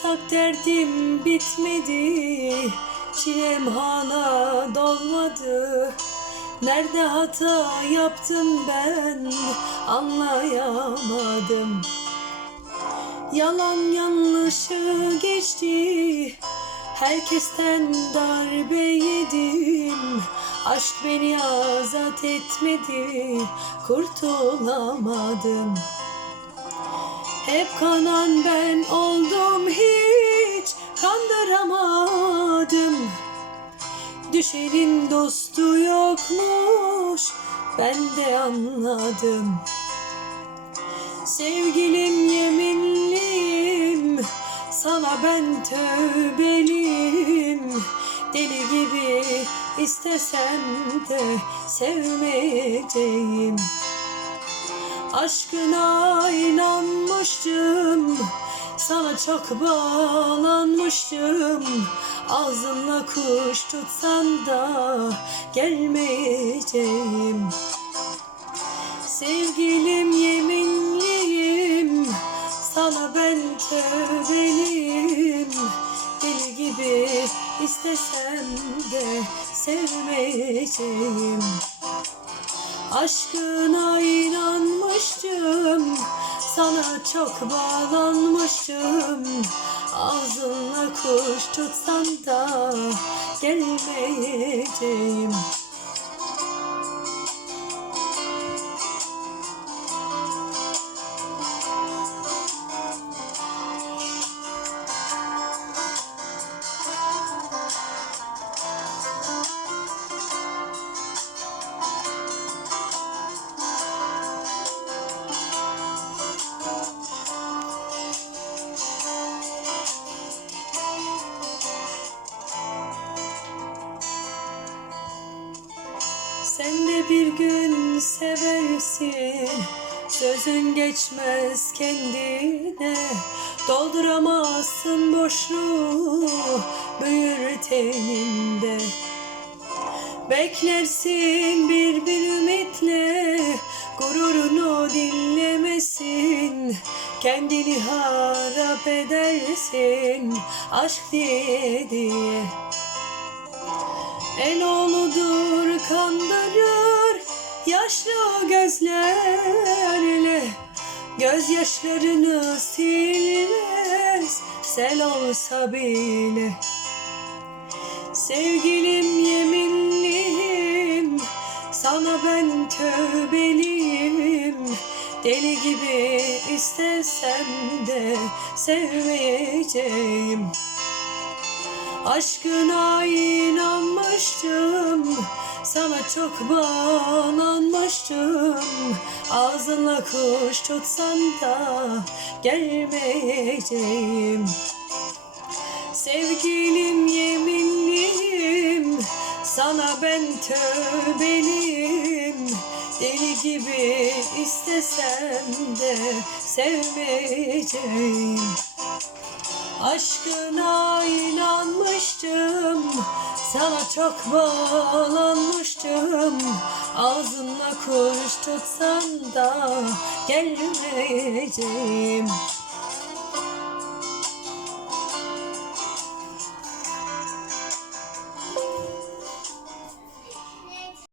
Ortak derdim bitmedi Çilem hala dolmadı. Nerede hata yaptım ben Anlayamadım. Yalan yanlışı geçti Herkesten darbe yedim. Aşk beni azat etmedi Kurtulamadım. Hep kanan ben oldum hiç kandıramadım Düşenin dostu yokmuş ben de anladım. Sevgilim yeminliyim sana ben tövbeliyim Deli gibi istesem de sevmeyeceğim. Aşkına inanmıştım Sana çok bağlanmıştım. Ağzınla kuş tutsan da Gelmeyeceğim. Sevgilim yeminliyim. Sana ben tövbeliyim Deli gibi istesem de Sevmeyeceğim. Aşkına inanmıştım Sana çok bağlanmıştım Ağzınla kuş tutsan da Gelmeyeceğim Sen de bir gün seversin. Sözün geçmez kendine. Dolduramazsın boşluğu Büyür teninde. Beklersin bir bir ümitle Gururunu dinlemesin. Kendini harap edersin Aşk diye diye El oğludur kandırır yaşlı gözlerle. Gözyaşlarını silmez sel olsa bile. Sevgilim yeminliyim sana ben tövbeliyim Deli gibi istesem de sevmeyeceğim Aşkına inanmıştım Sana çok bağlanmıştım. Ağzınla kuş tutsan da Gelmeyeceğim. Sevgilim yeminliyim Sana ben tövbeliyim Deli gibi istesem de Sevmeyeceğim Aşkına inanmıştım Sana çok bağlanmıştım. Ağzınla kuş tutsan da Gelmeyeceğim